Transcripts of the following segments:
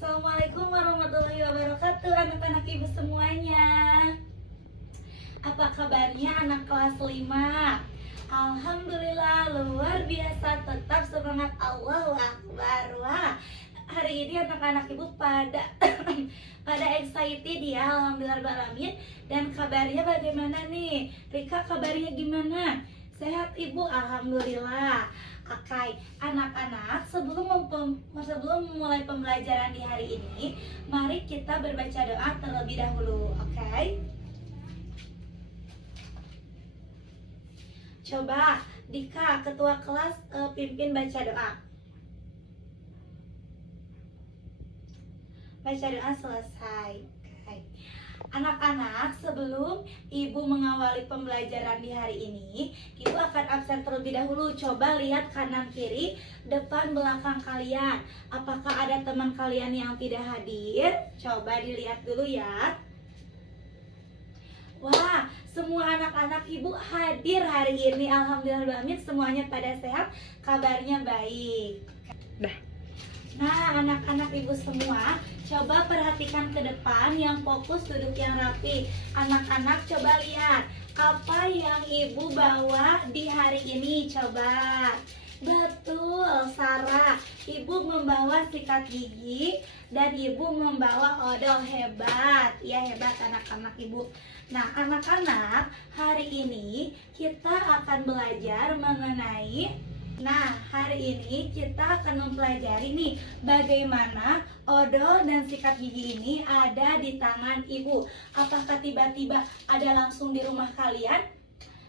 Assalamualaikum warahmatullahi wabarakatuh, anak-anak ibu semuanya. Apa kabarnya anak kelas 5? Alhamdulillah luar biasa, tetap semangat, Allahu Akbar. Wah, hari ini anak-anak ibu pada pada excited ya, alhamdulillahirobbilalamin. Dan kabarnya bagaimana nih? Rika, kabarnya gimana? Sehat ibu? Alhamdulillah. Oke, anak-anak, sebelum memulai pembelajaran di hari ini, mari kita berbaca doa terlebih dahulu. Oke? Coba Dika, ketua kelas, pimpin baca doa. Baca doa selesai. Oke. Anak-anak, sebelum ibu mengawali pembelajaran di hari ini, ibu akan absen terlebih dahulu. Coba lihat kanan kiri, depan belakang kalian. Apakah ada teman kalian yang tidak hadir? Coba dilihat dulu ya. Wah, semua anak-anak ibu hadir hari ini. Alhamdulillah, semuanya pada sehat, kabarnya baik. Nah, anak-anak ibu semua, coba perhatikan ke depan, yang fokus, duduk yang rapi. Anak-anak coba lihat apa yang ibu bawa di hari ini. Coba. Betul, Sarah, ibu membawa sikat gigi dan ibu membawa odol. Hebat, ya hebat anak-anak ibu. Nah, anak-anak, hari ini kita akan belajar mengenai hari ini kita akan mempelajari nih bagaimana odol dan sikat gigi ini ada di tangan ibu. Apakah tiba-tiba ada langsung di rumah kalian?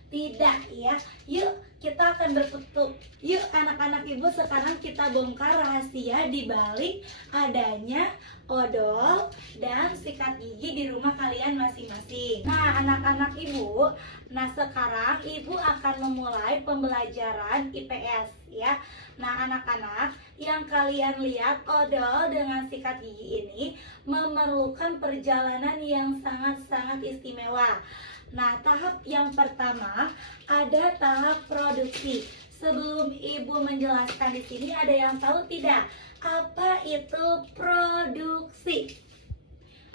Tidak ya. Yuk kita akan bertutup. Yuk anak-anak ibu, sekarang kita bongkar rahasia di balik adanya odol dan sikat gigi di rumah kalian masing-masing. Nah anak-anak ibu, sekarang ibu akan memulai pembelajaran IPS ya. Nah anak-anak, yang kalian lihat odol dengan sikat gigi ini memerlukan perjalanan yang sangat-sangat istimewa. Nah, tahap yang pertama ada tahap produksi. Sebelum ibu menjelaskan di sini, ada yang tahu tidak apa itu produksi?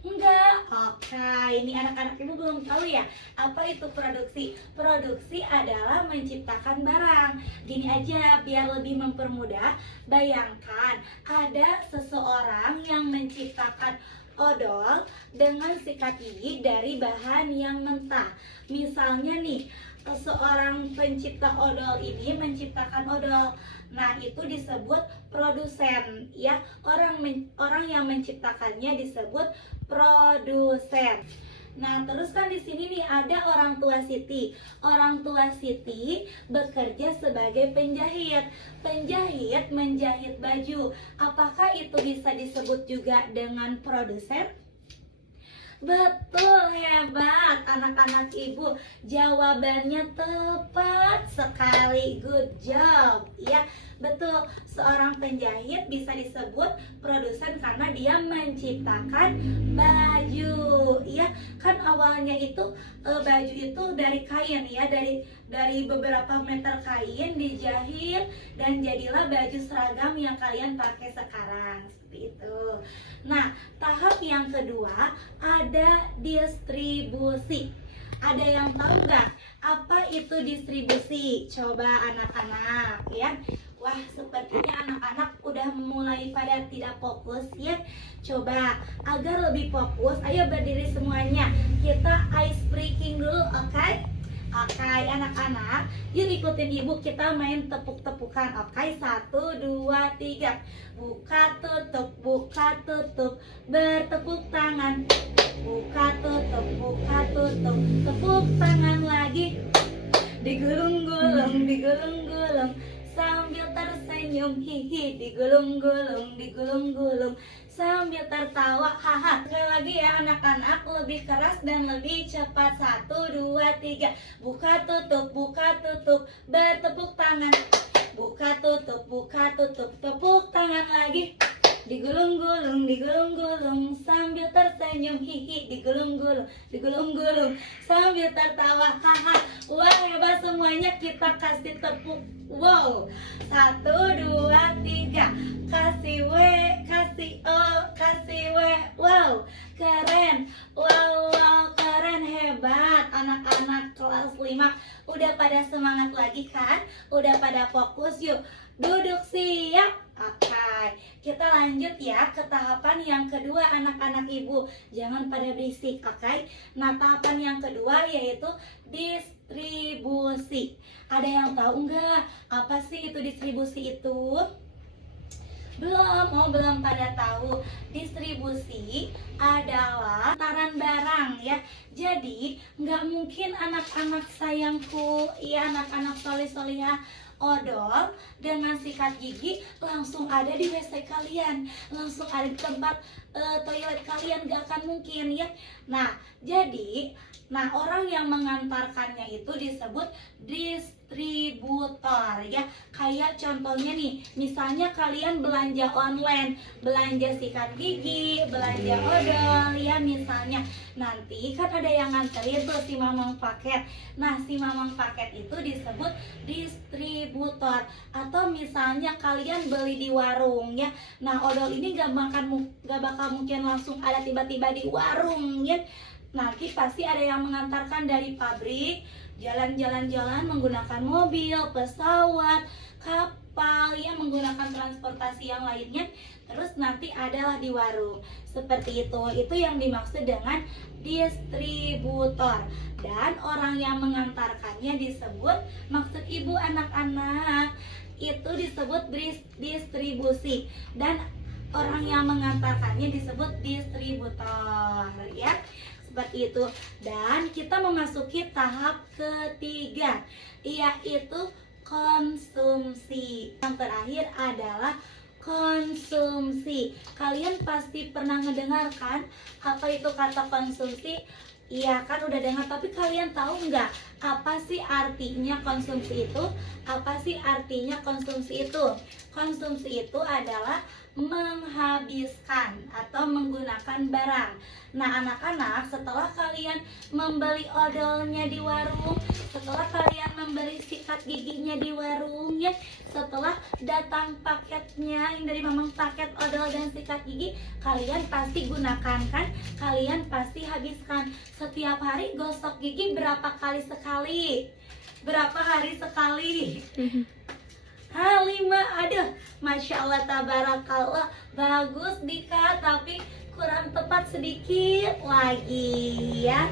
Enggak? Oke, ini anak-anak ibu belum tahu ya apa itu produksi. Produksi adalah menciptakan barang. Gini aja biar lebih mempermudah. Bayangkan ada seseorang yang menciptakan odol dengan sikat gigi dari bahan yang mentah. Misalnya nih, seorang pencipta odol ini menciptakan odol. Nah, itu disebut produsen ya. Orang yang menciptakannya disebut produsen. Nah, terus kan di sini nih ada orang tua Siti. Orang tua Siti bekerja sebagai penjahit. Penjahit menjahit baju. Apakah itu bisa disebut juga dengan produsen? Betul, hebat anak-anak ibu. Jawabannya tepat sekali. Good job. Ya, betul. Seorang penjahit bisa disebut produsen karena dia menciptakan baju. Ya, kan awalnya itu baju itu dari kain ya, dari beberapa meter kain dijahit dan jadilah baju seragam yang kalian pakai sekarang. Seperti itu. Nah, tahap yang kedua ada distribusi. Ada yang tahu nggak apa itu distribusi? Coba anak-anak ya. Wah, sepertinya anak-anak udah mulai pada tidak fokus ya. Coba agar lebih fokus, ayo berdiri semuanya. Kita ice breaking dulu, oke? Oke, anak-anak, yuk ikutin ibu, kita main tepuk-tepukan. Oke, 1, 2, 3. Buka tutup, bertepuk tangan. Buka tutup, tepuk tangan lagi. Digulung-gulung, sambil tersenyum, hihi. Digulung-gulung, sambil tertawa, haha. Sekali lagi ya anak-anak, lebih keras dan lebih cepat. 1, 2, 3. Buka tutup, bertepuk tangan. Buka tutup, tepuk tangan lagi. Digulung-gulung, sambil tersenyum, hihi. Digulung-gulung, sambil tertawa, haha. Wah, hebat semua. semuanya kita kasih tepuk. Wow, 1, 2, 3. Kasih W, kasih O, kasih W. Wow, keren. Wow, keren, hebat. Anak-anak kelas 5 udah pada semangat lagi kan? Udah pada fokus, yuk duduk siap. Oke, kita lanjut ya ke tahapan yang kedua anak-anak ibu. Jangan pada berisik, oke? Nah, tahapan yang kedua yaitu distribusi. Ada yang tahu nggak apa sih itu distribusi itu? Belum pada tahu. Distribusi adalah taran barang ya. Jadi nggak mungkin anak-anak sayangku, ya anak-anak soleh-solehah odol dengan sikat gigi langsung ada di WC kalian, langsung ada di tempat toilet kalian, gak akan mungkin ya. Nah, jadi orang yang mengantarkannya itu disebut distributor ya. Kayak contohnya nih, misalnya kalian belanja online, belanja sikat gigi, belanja odol ya misalnya. Nanti kan ada yang nganterin tuh si mamang paket. Nah, si mamang paket itu disebut distributor. Atau misalnya kalian beli di warung ya. Nah, odol ini gak bakal mungkin langsung ada tiba-tiba di warung ya. Nanti pasti ada yang mengantarkan dari pabrik, jalan-jalan menggunakan mobil, pesawat, kapal ya, menggunakan transportasi yang lainnya. Terus nanti adalah di warung. Seperti itu yang dimaksud dengan distributor. Dan orang yang mengantarkannya disebut, maksud ibu anak-anak, itu disebut distribusi. Dan orang yang mengantarkannya disebut distributor ya. Seperti itu. Dan kita memasuki tahap ketiga, yaitu konsumsi. Yang terakhir adalah konsumsi. Kalian pasti pernah mendengarkan apa itu kata konsumsi? Iya kan udah dengar, tapi kalian tahu nggak apa sih artinya konsumsi itu? Apa sih artinya konsumsi itu? Konsumsi itu adalah menghabiskan atau menggunakan barang. Nah, anak-anak, setelah kalian membeli odolnya di warung, setelah kalian membeli sikat giginya di warung ya, setelah datang paketnya yang dari mamang paket odol dan sikat gigi, kalian pasti gunakan kan? Kalian pasti habiskan. Setiap hari gosok gigi berapa kali sekali? Berapa hari sekali? 5, aduh, Masya Allah, tabarakallah, bagus Dika, tapi kurang tepat sedikit lagi ya,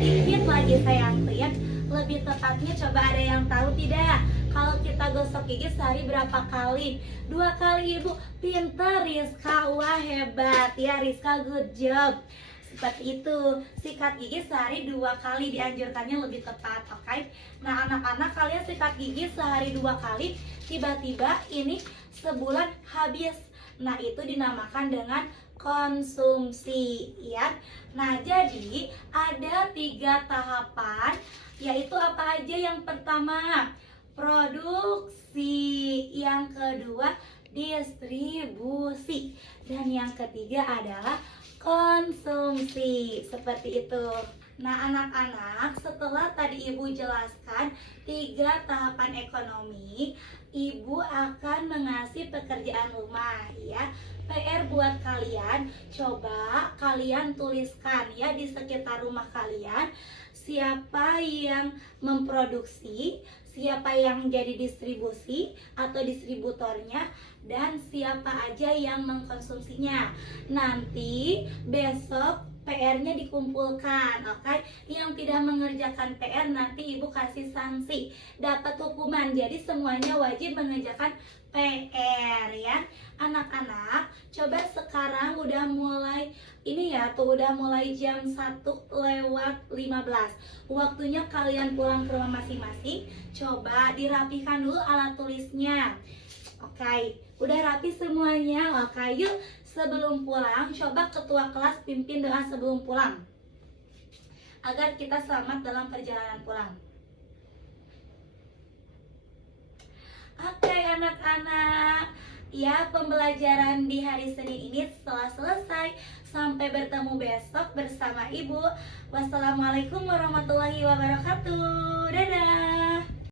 sedikit lagi sayangku ya. Lebih tepatnya coba ada yang tahu tidak? Kalau kita gosok gigi sehari berapa kali? 2 kali ibu, pintar Rizka, wah hebat ya Rizka, good job. Seperti itu, sikat gigi sehari 2 kali dianjurkannya lebih tepat, oke? Nah, anak-anak, kalian sikat gigi sehari 2 kali, tiba-tiba ini sebulan habis. Nah, itu dinamakan dengan konsumsi ya. Nah, jadi ada 3 tahapan, yaitu apa aja? Yang pertama, produksi, yang kedua, distribusi, dan yang ketiga adalah konsumsi. Seperti itu. Nah, anak-anak, setelah tadi ibu jelaskan 3 tahapan ekonomi, ibu akan mengasih pekerjaan rumah ya. PR buat kalian, coba kalian tuliskan ya di sekitar rumah kalian, siapa yang memproduksi, siapa yang jadi distribusi atau distributornya, dan siapa aja yang mengkonsumsinya. Nanti besok PR-nya dikumpulkan, oke? Yang tidak mengerjakan PR nanti ibu kasih sanksi, dapat hukuman. Jadi semuanya wajib mengerjakan PR ya. Anak-anak, coba sekarang udah mulai ini ya, tuh udah mulai jam 1:15. Waktunya kalian pulang ke rumah masing-masing. Coba dirapikan dulu alat tulisnya. Oke, udah rapi semuanya. Oke, yuk sebelum pulang, coba ketua kelas pimpin doa sebelum pulang, agar kita selamat dalam perjalanan pulang. Oke anak-anak, ya pembelajaran di hari Senin ini telah selesai. Sampai bertemu besok bersama Ibu. Wassalamualaikum warahmatullahi wabarakatuh. Dadah.